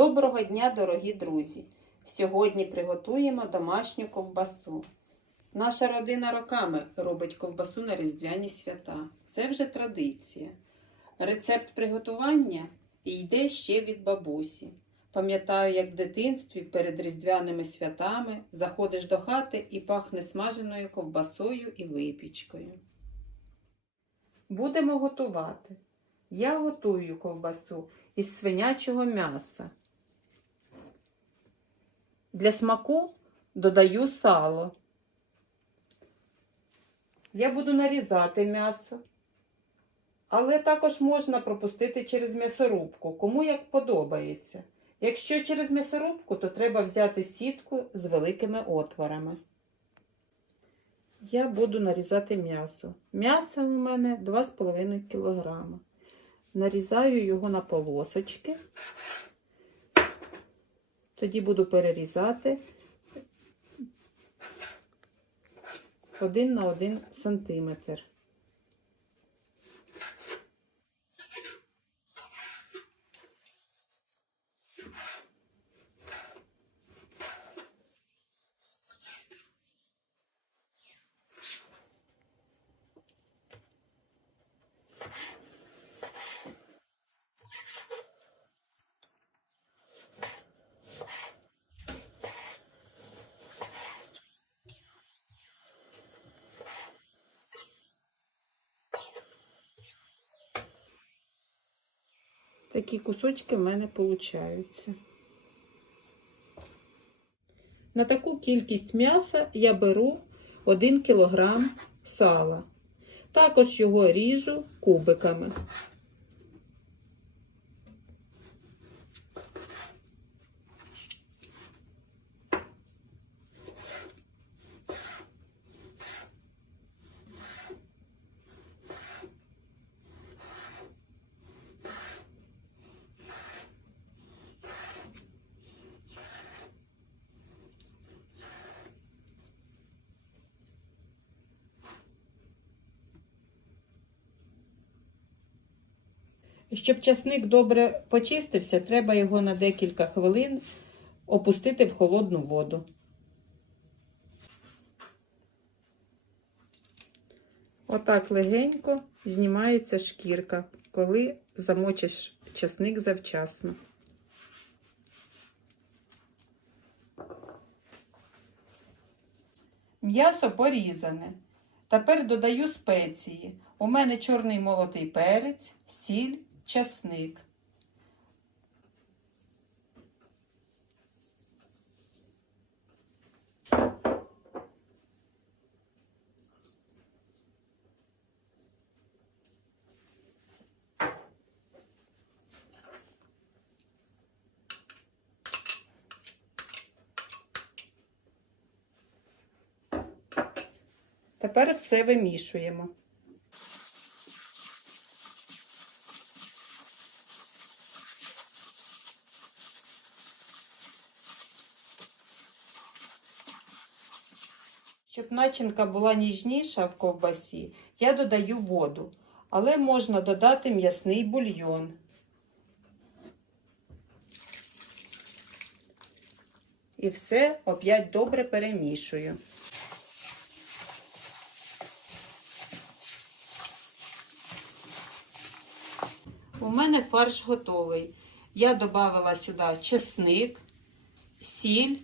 Доброго дня, дорогі друзі! Сьогодні приготуємо домашню ковбасу. Наша родина роками робить ковбасу на різдвяні свята. Це вже традиція. Рецепт приготування йде ще від бабусі. Пам'ятаю, як в дитинстві перед різдвяними святами заходиш до хати і пахне смаженою ковбасою і випічкою. Будемо готувати. Я готую ковбасу із свинячого м'яса. Для смаку додаю сало. Я буду нарізати м'ясо, але також можна пропустити через м'ясорубку, кому як подобається. Якщо через м'ясорубку, то треба взяти сітку з великими отворами. Я буду нарізати м'ясо. М'ясо у мене 2,5 кг. Нарізаю його на полосочки. Тоді буду перерізати один на один сантиметр. Такі кусочки в мене получаються. На таку кількість м'яса я беру 1 кг сала. Також його ріжу кубиками. Щоб часник добре почистився, треба його на декілька хвилин опустити в холодну воду. Отак легенько знімається шкірка, коли замочиш часник завчасно. М'ясо порізане. Тепер додаю спеції. У мене чорний молотий перець, сіль, часник. Тепер все вимішуємо. Щоб начинка була ніжніша в ковбасі, я додаю воду, але можна додати м'ясний бульйон. І все оп'ять добре перемішую. У мене фарш готовий. Я додала сюди чесник, сіль,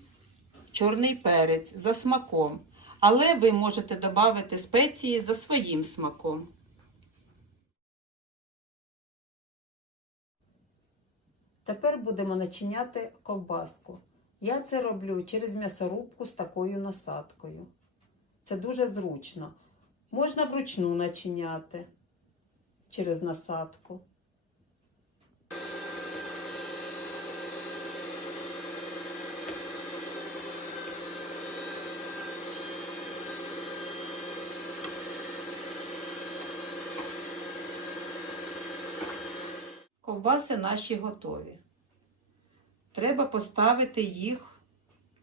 чорний перець за смаком. Але ви можете додати спеції за своїм смаком. Тепер будемо начиняти ковбаску. Я це роблю через м'ясорубку з такою насадкою. Це дуже зручно. Можна вручну начиняти через насадку. Ковбаси наші готові. Треба поставити їх,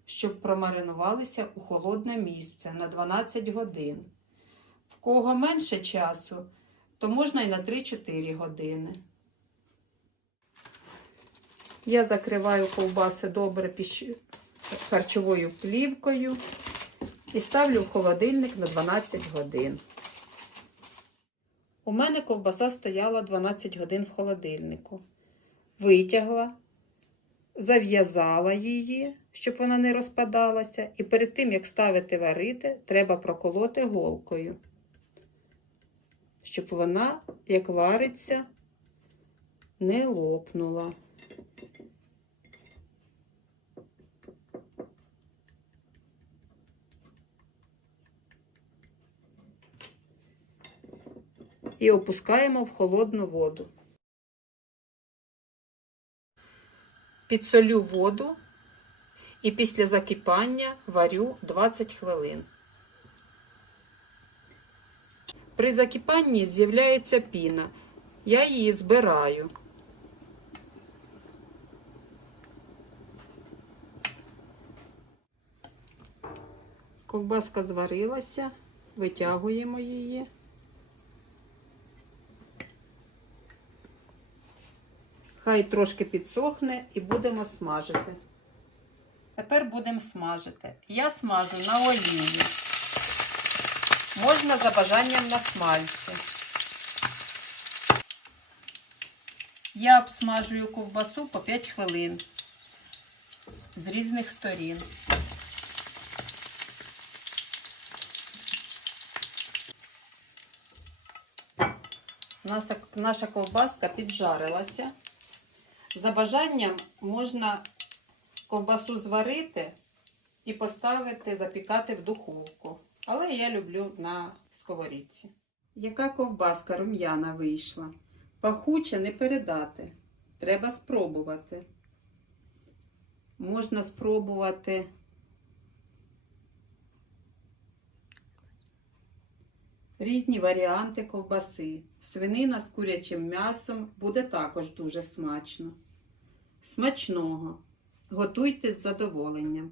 щоб промаринувалися у холодне місце на 12 годин. В кого менше часу, то можна і на 3-4 години. Я закриваю ковбаси добре харчовою плівкою і ставлю в холодильник на 12 годин. У мене ковбаса стояла 12 годин в холодильнику. Витягла, зав'язала її, щоб вона не розпадалася, і перед тим, як ставити варити, треба проколоти голкою, щоб вона, як вариться, не лопнула. І опускаємо в холодну воду. Підсолю воду і після закипання варю 20 хвилин. При закипанні з'являється піна. Я її збираю. Ковбаска зварилася, витягуємо її. Хай трошки підсохне і будемо смажити. Тепер будемо смажити. Я смажу на олії. Можна за бажанням на смальці. Я обсмажую ковбасу по 5 хвилин з різних сторін. Наша, наша ковбаска піджарилася. За бажанням можна ковбасу зварити і поставити запікати в духовку. Але я люблю на сковорідці. Яка ковбаска рум'яна вийшла? Пахуче не передати. Треба спробувати. Можна спробувати різні варіанти ковбаси. Свинина з курячим м'ясом буде також дуже смачно. Смачного! Готуйте з задоволенням.